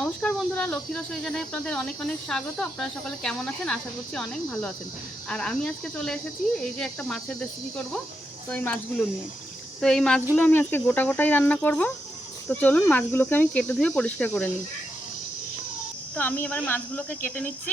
নমস্কার বন্ধুরা, লক্ষ্মী রসই জানাই আপনাদের অনেক অনেক স্বাগত। আপনারা সকলে কেমন আছেন? আশা করছি অনেক ভালো আছেন। আর আমি আজকে চলে এসেছি, এই যে একটা মাছের রেসিপি করব, তো এই মাছগুলো নিয়ে। তো এই মাছগুলো আমি আজকে গোটা গোটাই রান্না করব। তো চলুন মাছগুলোকে আমি কেটে ধুয়ে পরিষ্কার করে নিই। তো আমি এবার মাছগুলোকে কেটে নিচ্ছি।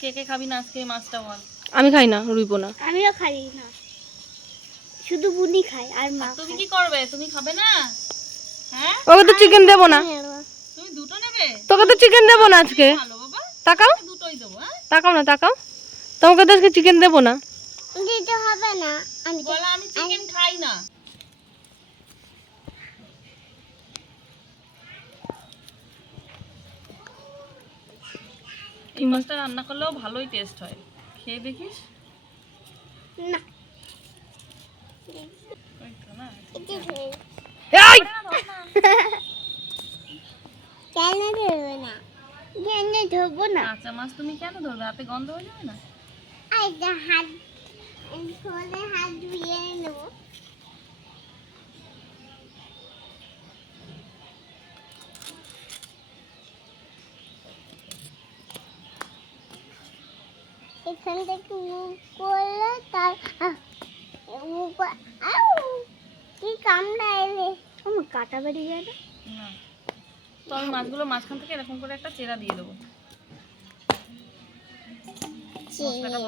কে কে খাবি না আজকে মাছটা বল। আমি খাই না রুইবো না। আমিও খাই না। শুধু বুনি খাই আর মা তুমি কি করবে? তুমি খাবে না? হ্যাঁ? ওকে তো চিকেন দেবো না। তুমি দুটো নেবে? তোকে তো চিকেন দেবো না আজকে। তাকাও। দুটোই দেবো হ্যাঁ? তাকাও না তাকাও। তোমাকে তো আজকে চিকেন দেবো না। দিতে হবে না। আমি বলো আমি চিকেন খাই না। এই মাছটা রান্না করলেও ভালোই টেস্ট হয়। খেয়ে দেখিস? না। কেন ধরবো না? কেন ধরবো না? কাঁচা মাছ তুমি কেন ধরবে? হাতে গন্ধ হয়ে যাবে না? আর হাত হাত ধুয়ে নেব। এখান থেকে মুখ করলে তার! কি কামড়া এলে আমার কাটা বেরিয়ে যায় না? তো আমি মাছগুলো মাঝখান থেকে এরকম করে একটা চেরা দিয়ে দেবো। মশলাটা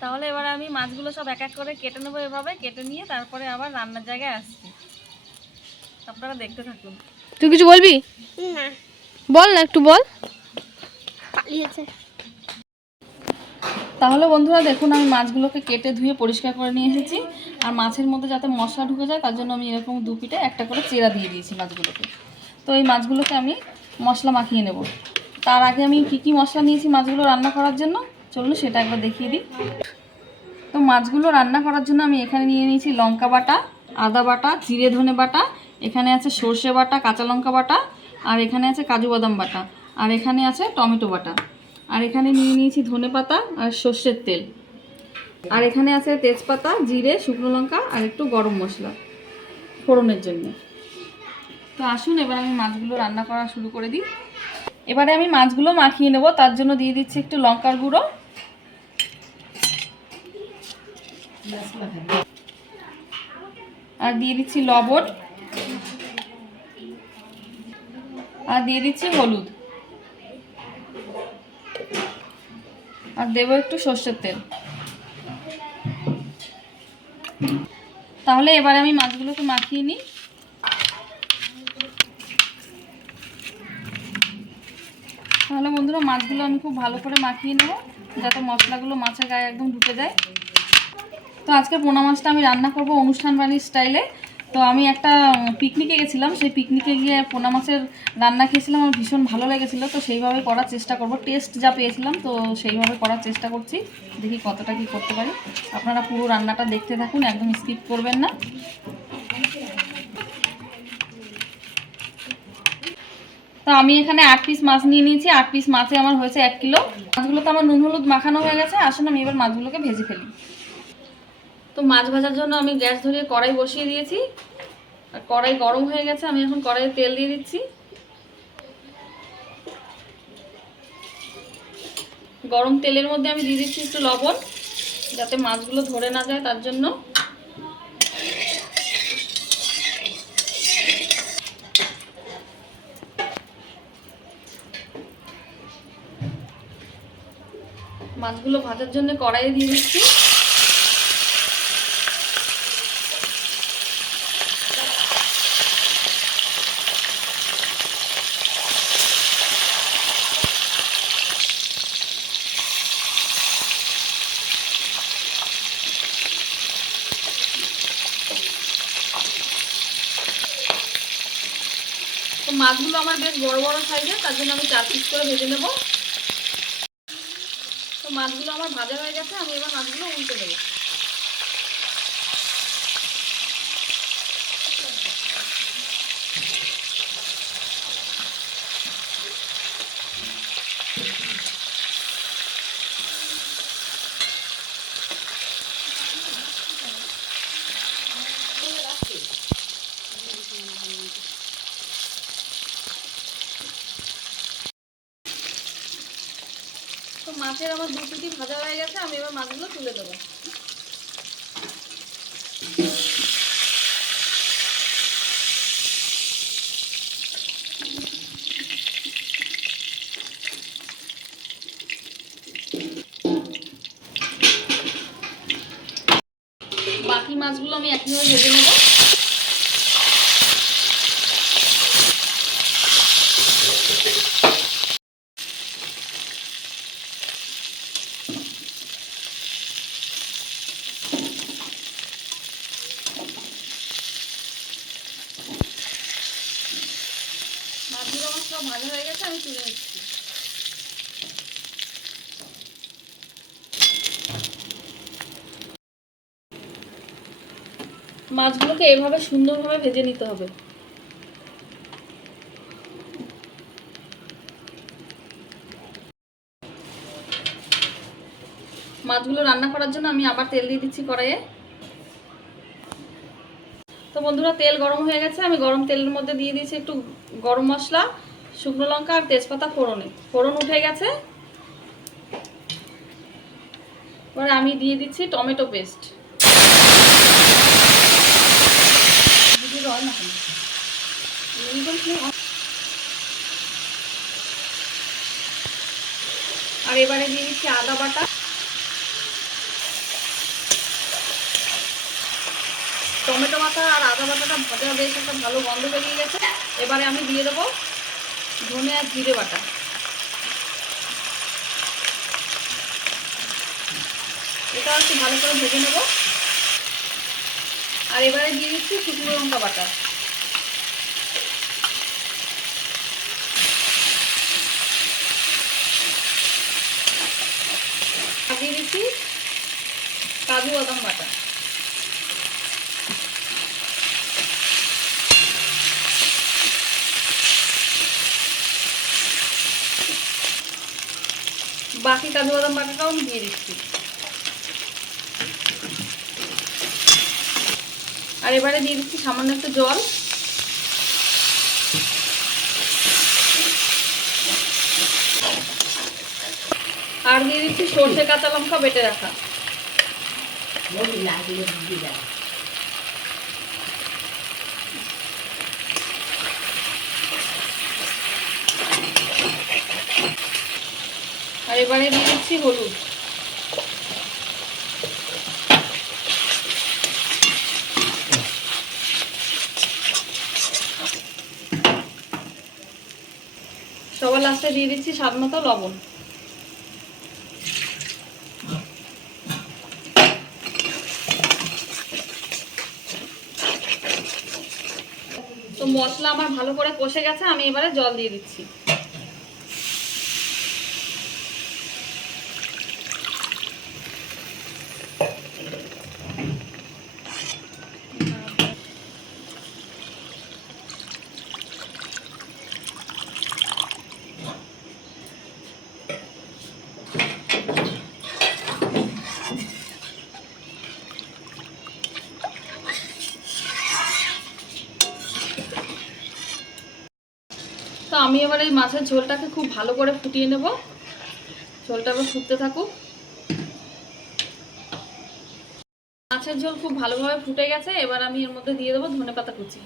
তাহলে এবার আমি মাছগুলো সব এক এক করে কেটে নেব এভাবে, কেটে নিয়ে তারপরে আবার রান্নার জায়গায় আসছি। আপনারা দেখতে থাকুন। তুই কিছু বলবি? না। বল না একটু বল। পালিয়েছে। তাহলে বন্ধুরা দেখুন আমি মাছগুলোকে কেটে ধুয়ে পরিষ্কার করে নিয়ে এসেছি। আর মাছের মধ্যে যাতে মশলা ঢুকে যায় তার জন্য আমি এরকম দু পিঠে একটা করে চেরা দিয়ে দিয়েছি মাছগুলোকে। তো এই মাছগুলোকে আমি মশলা মাখিয়ে নেব। তার আগে আমি কী কী মশলা নিয়েছি মাছগুলো রান্না করার জন্য? চলুন সেটা একবার দেখিয়ে দিই। তো মাছগুলো রান্না করার জন্য আমি এখানে নিয়ে নিয়েছি লঙ্কা বাটা আদা বাটা জিরে ধনে বাটা এখানে আছে সর্ষে বাটা, কাঁচা লঙ্কা বাটা, আর এখানে আছে কাজু বাদাম বাটা, আর এখানে আছে টমেটো বাটা। আর এখানে নিয়ে নিয়েছি ধনে পাতা আর সর্ষের তেল। আর এখানে আছে তেজপাতা, জিরে, শুকনো লঙ্কা আর একটু গরম মশলা ফোড়নের জন্য। তো আসুন, এবার আমি মাছগুলো রান্না করা শুরু করে দিই। এবারে আমি মাছগুলো মাখিয়ে নেব, তার জন্য দিয়ে দিচ্ছি একটু লঙ্কার গুঁড়ো। আর দিয়ে দিচ্ছি লবণ। আর দিয়ে দিচ্ছি হলুদ। আর দেবো একটু সর্ষের তেল। তাহলে এবার আমি মাছগুলোকে মাখিয়ে নিই। তাহলে বন্ধুরা, মাছগুলো আমি খুব ভালো করে মাখিয়ে নেব, যাতে মশলাগুলো মাছের গায়ে একদম ঢুকে যায়। তো আজকে পোনা মাছটা আমি রান্না করব অনুষ্ঠান বাড়ির স্টাইলে। তো আমি একটা পিকনিকে গেছিলাম। সেই পিকনিকে গিয়ে পোনা মাছের রান্না খেয়েছিলাম। আমার ভীষণ ভালো লেগেছিলো। তো সেইভাবে করার চেষ্টা করব। টেস্ট যা পেয়েছিলাম, তো সেইভাবে করার চেষ্টা করছি। দেখি কতটা কি করতে পারি। আপনারা পুরো রান্নাটা দেখতে থাকুন, একদম স্কিপ করবেন না। তো আমি এখানে আট পিস মাছ নিয়ে নিয়েছি। আট পিস মাছে আমার হয়েছে এক কিলো। মাছগুলো তো আমার নুন, হলুদ মাখানো হয়ে গেছে। আসুন, আমি এবার মাছগুলোকে ভেজে ফেলি। তো মাছ ভাজার জন্য আমি গ্যাস ধরিয়ে কড়াই বসিয়ে দিয়েছি। আর কড়াই গরম হয়ে গেছে, আমি এখন কড়াইয়ে তেল দিয়ে দিচ্ছি। গরম তেলের মধ্যে আমি দিয়ে দিচ্ছি একটু লবণ, যাতে মাছগুলো ধরে না যায় তার জন্য। মাছগুলো ভাজার জন্য কড়াইয়ে দিয়ে দিচ্ছি। মাছগুলো আমার বেশ বড় বড় সাইজের তার জন্য আমি চার পিস করে ভেজে নেব। তো মাছগুলো আমার ভাজা হয়ে গেছে, আমি এবার মাছগুলো উল্টে দেবো। মাছের আমার দু পিটি ভাজা হয়ে গেছে, আমি এবার মাছগুলো তুলে দেবো। বাকি মাছগুলো আমি একইভাবে ভেজে নেব। সব ভাজা হয়ে গেছে, আমি তুলে নিচ্ছি। মাছগুলোকে এভাবে সুন্দরভাবে ভেজে নিতে হবে। মাছগুলো রান্না করার জন্য আমি আবার তেল দিয়ে দিচ্ছি কড়াইয়ে। তো বন্ধুরা, তেল গরম হয়ে গেছে, আমি গরম তেলের মধ্যে দিয়ে দিয়েছি একটু গরম মশলা। শুকনো লঙ্কা আর তেজপাতা ফোড়নে। ফোড়ন উঠে গেছে। এবার আমি দিয়ে দিচ্ছি টমেটো পেস্ট। আর এবারে দিয়ে দিচ্ছি আদা বাটা। টমেটো বাটা আর আদা বাটাটা ভাজা, বেশ একটা ভালো গন্ধ বেরিয়ে গেছে। এবারে আমি দিয়ে দেবো ধনে আর জিরে বাটা। এটা একটু ভালো করে ভেজে নেব। আর এবারে দিয়ে দিচ্ছি শুকনো লঙ্কা বাটা। দিয়ে দিচ্ছি কাজু বাদাম বাটা। বাকি কাজু বাদাম বাটাটাও আমি দিয়ে দিচ্ছি। আর এবারে দিয়ে দিচ্ছি সামান্য একটু জল। আর দিয়ে দিচ্ছি সর্ষে, কাঁচা লঙ্কা বেটে রাখা। এবারে দিয়ে দিচ্ছি হলুদ। সবার লাস্টে দিয়ে দিচ্ছি স্বাদ মতো লবণ। তো মশলা আমার ভালো করে কষে গেছে, আমি এবারে জল দিয়ে দিচ্ছি তো আমি এবার এই মাছের ঝোলটাকে খুব ভালো করে ফুটিয়ে নেব। ঝোলটা এবার ফুটতে থাকুক। মাছের ঝোল খুব ভালোভাবে ফুটে গেছে, এবার আমি এর মধ্যে দিয়ে দেবো ধনে পাতা কুচি।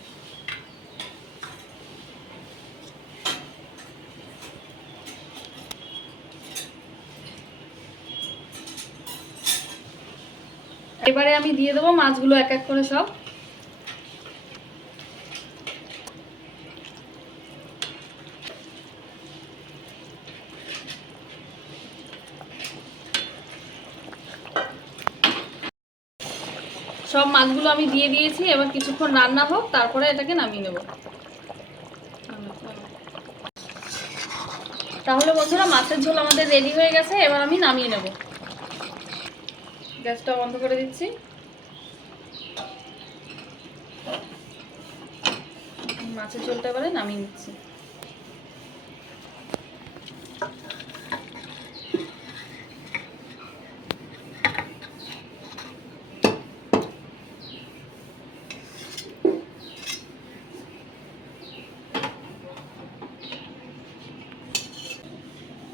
এবারে আমি দিয়ে দেবো মাছগুলো এক এক করে সব। সব মাছগুলো আমি দিয়ে দিয়েছি, এবার কিছুক্ষণ রান্না হোক, তারপরে এটাকে নামিয়ে নেব। তাহলে বন্ধুরা, মাছের ঝোল আমাদের রেডি হয়ে গেছে, এবার আমি নামিয়ে নেব। গ্যাসটা বন্ধ করে দিচ্ছি। মাছের ঝোলটা এবারে নামিয়ে নিচ্ছি।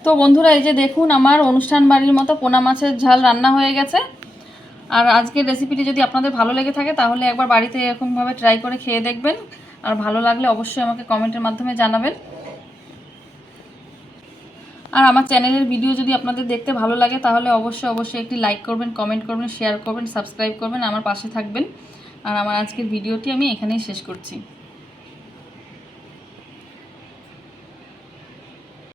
তো বন্ধুরা, এই যে দেখুন, আমার অনুষ্ঠান বাড়ির মতো পোনা মাছের ঝাল রান্না হয়ে গেছে। আর আজকের রেসিপিটি যদি আপনাদের ভালো লেগে থাকে, তাহলে একবার বাড়িতে এরকমভাবে ট্রাই করে খেয়ে দেখবেন। আর ভালো লাগলে অবশ্যই আমাকে কমেন্টের মাধ্যমে জানাবেন। আর আমার চ্যানেলের ভিডিও যদি আপনাদের দেখতে ভালো লাগে, তাহলে অবশ্যই অবশ্যই একটি লাইক করবেন কমেন্ট করবেন শেয়ার করবেন সাবস্ক্রাইব করবেন, আমার পাশে থাকবেন। আর আমার আজকের ভিডিওটি আমি এখানেই শেষ করছি।